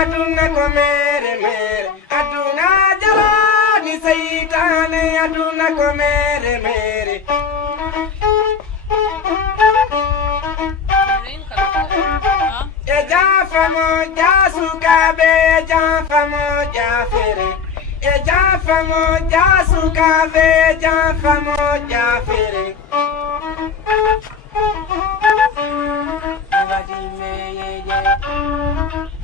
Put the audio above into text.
aduna ko mere mere aduna jalani saytane aduna ko mere mere e jafamo jasukabe jafamo jafere e jafamo jasukabe jafamo jafere Abadi me ye